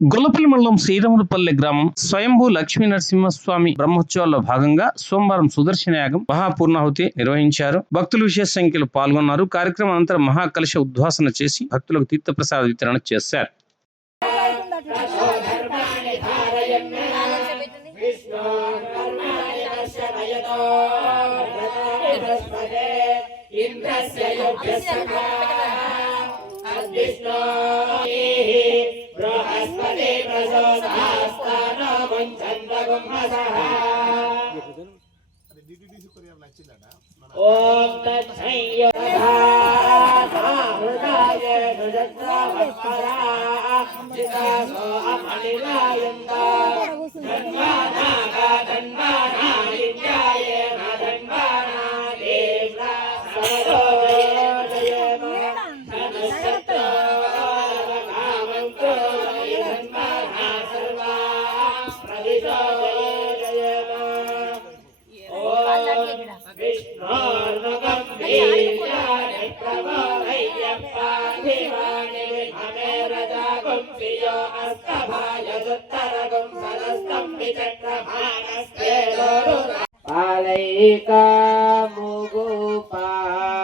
గొల్లపల్లి మండలం శ్రీరాములపల్లి గ్రామం స్వయంభూ లక్ష్మీ నరసింహస్వామి బ్రహ్మోత్సవాల్లో భాగంగా సోమవారం సుదర్శన యాగం మహాపూర్ణాహుతి నిర్వహించారు. భక్తులు విశేష సంఖ్యలో పాల్గొన్నారు. కార్యక్రమం అనంతరం మహాకలశ ఉద్వాసన చేసి భక్తులకు తీర్థప్రసాద వితరణ చేశారు. ఇంద్రస్య బృహస్పతి ప్రసోదాస్తానముం చంద్రగుంహసః ఓం తచ్చయ్యదాహృదాయ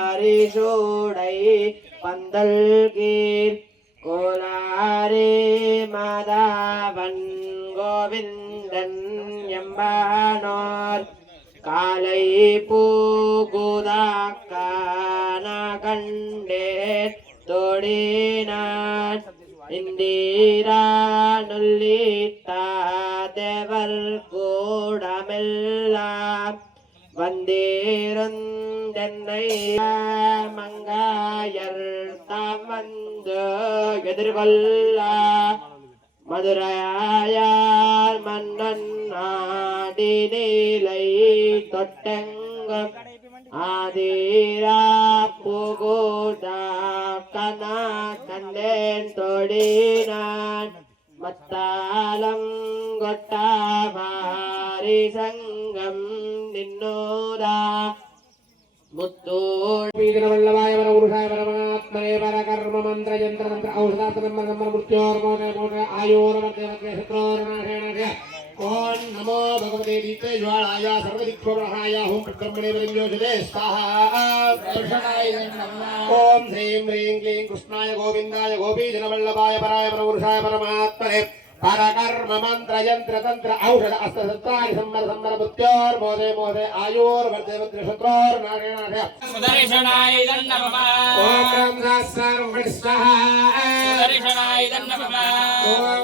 பாரிசோடை பந்தல்கீர் கோலாரே மாதாவன் கோவிந்தன் எம்பானோர் காலை பூகுதாக் கண்டேன் தோடினான் இந்திரா நொல்லித்தாதவர் கூடமெல்லாம் வந்தேருந்தென்னை மங்காயர் தாம் வந்து எதிர்கொள்ள மதுரையால் மன்னன் ஆடி நீலை தொட்டெங்கும். ஆதீரா தொழினான் மத்தாலம் கொட்டாமாரி சங்கம் நின்னோரா முத்தோழ்வல்லவாயவர உருஷாய பரமாத்மனே பர கர்ம மந்திர யந்திர மந்திர ஔஷதாத்த நம்ம சம்பர முத்தியோர்மோன ஆயோரவர்த்தே சத்ரோரணேன భగవతే దీప్తే జ్వాలాయ సర్వదిక్ష్వప్రహాయ ఓం కర్మణే వరంజోషదే స్వాహా. ఓం హ్రీం హ్రీం క్లీం కృష్ణాయ గోవిందాయ గోపీజనవల్లభాయ పరాయ పరపురుషాయ పరమాత్మనే. పరకర్మ మంత్ర యంత్ర తంత్ర ఔషధ అస్త సత్రాని సంవర సంవర మృత్యోర్ మోదే మోదే ఆయోర్ వర్ధే వర్ధే శత్రోర్ నాగే నాగే సుదర్శనాయ దండమమ ఓం రామ్ సహస్రం స్వాహా సుదర్శనాయ దండమమ ఓం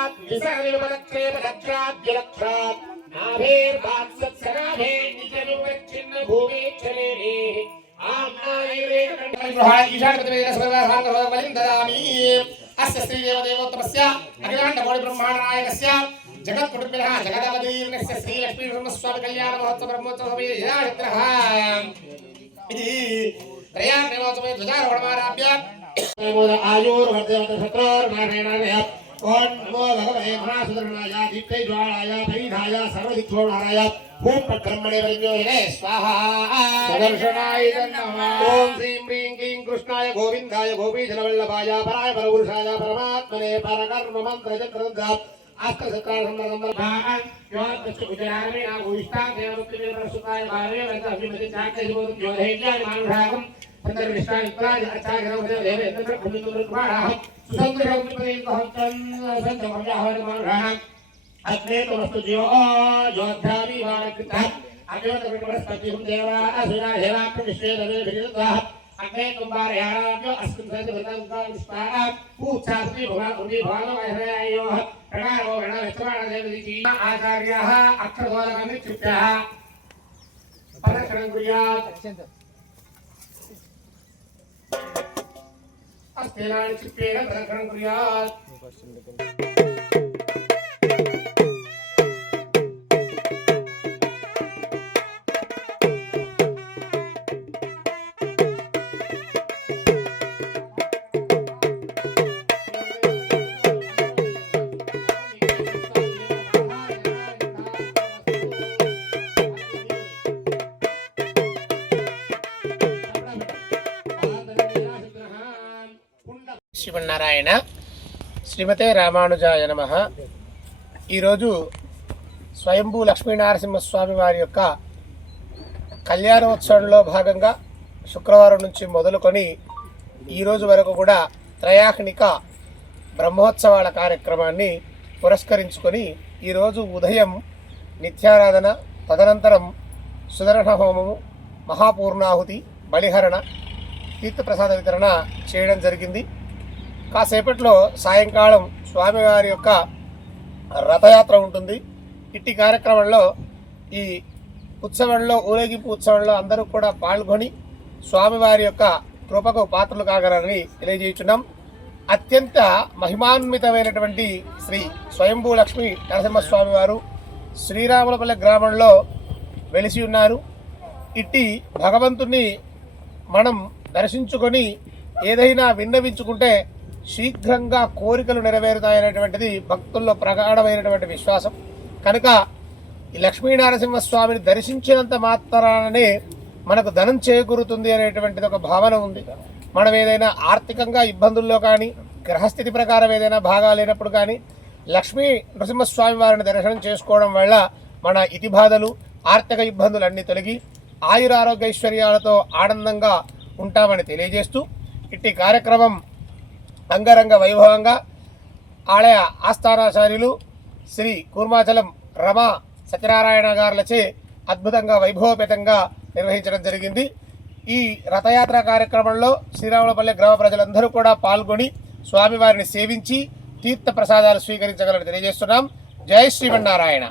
సహస్రాత్ విసర్విమలక్షేప దక్షాద్యలక్షాత్ నాభేర్వాత్సత్సనాభే నిజనువచ్చిన్న భూమేక్షణే అస్య శ్రీదేవదేవోత్తమస్య అఖిలాండకోటిబ్రహ్మాండనాయకస్య జగత్కుటుంబినः జగదవదీర్ణస్య శ్రీలక్ష్మీనరసింహస్వామి కళ్యాణ మహోత్సవ బ్రహ్మోత్సవ సమేతః ఇది త్రయాగ్నిమోత్సవే ధ్వజారోహణమారాభ్య ఆయుర్వర్ధవత శత్రోర్మాణేనాయ ఓం నమో భగవతే మహాసుదర్శనాయ దీప్తే జ్వాలాయ పరిధాయ సర్వదిక్షోణాయ ఓం బ్రహ్మణే వరిజ్యోహినే స్వాహా సదర్శనాయ నమః ఓం శ్రీం హ్రీం అగ్నే జీవో అగ్నేత దేవా అసురా అగ్నే కుంభారయాణాభ్యో అస్మిన్ సైత విదంతా భగవాన్ భగవాన్ ప్రణామో గణ దేవదికి కుర్యాత్ హస్తేనాని చిత్తేన ప్రదక్షిణం కుర్యాత్ శ్రీమన్నారాయణ. శ్రీమతే రామానుజాయ నమ. ఈరోజు స్వయంభూ లక్ష్మీనరసింహస్వామి వారి యొక్క కళ్యాణోత్సవంలో భాగంగా శుక్రవారం నుంచి మొదలుకొని ఈరోజు వరకు కూడా త్రయాహ్నిక బ్రహ్మోత్సవాల కార్యక్రమాన్ని పురస్కరించుకొని ఈరోజు ఉదయం నిత్యారాధన తదనంతరం సుదర్శన హోమము మహాపూర్ణాహుతి బలిహరణ తీర్థప్రసాద వితరణ చేయడం జరిగింది. కాసేపట్లో సాయంకాలం స్వామివారి యొక్క రథయాత్ర ఉంటుంది. ఇట్టి కార్యక్రమంలో ఈ ఉత్సవంలో ఊరేగింపు ఉత్సవంలో అందరూ కూడా పాల్గొని స్వామివారి యొక్క కృపకు పాత్రలు కాగలరని తెలియజేయుచున్నాం. అత్యంత మహిమాన్వితమైనటువంటి శ్రీ స్వయంభూ లక్ష్మి నరసింహస్వామి వారు శ్రీరాములపల్లి గ్రామంలో వెలిసి ఉన్నారు. ఇట్టి భగవంతుని మనం దర్శించుకొని ఏదైనా విన్నవించుకుంటే శీఘ్రంగా కోరికలు నెరవేరుతాయనేటువంటిది భక్తుల్లో ప్రగాఢమైనటువంటి విశ్వాసం. కనుక ఈ లక్ష్మీనరసింహస్వామిని దర్శించినంత మాత్రాననే మనకు ధనం చేకూరుతుంది అనేటువంటిది ఒక భావన ఉంది. మనం ఏదైనా ఆర్థికంగా ఇబ్బందుల్లో కానీ గ్రహస్థితి ప్రకారం ఏదైనా భాగా లేనప్పుడు కానీ లక్ష్మీ నరసింహస్వామి వారిని దర్శనం చేసుకోవడం వల్ల మన ఇతి బాధలు ఆర్థిక ఇబ్బందులు అన్నీ తొలగి ఆయుర ఆనందంగా ఉంటామని తెలియజేస్తూ ఇట్టి కార్యక్రమం అంగరంగ వైభవంగా ఆలయ ఆస్థానాచార్యులు శ్రీ కూర్మాచలం రమ సత్యనారాయణ గారులచే అద్భుతంగా వైభవపేతంగా నిర్వహించడం జరిగింది. ఈ రథయాత్ర కార్యక్రమంలో శ్రీరాములపల్లి గ్రామ ప్రజలందరూ కూడా పాల్గొని స్వామివారిని సేవించి తీర్థ ప్రసాదాలు స్వీకరించగలని తెలియజేస్తున్నాం జై శ్రీమన్నారాయణ.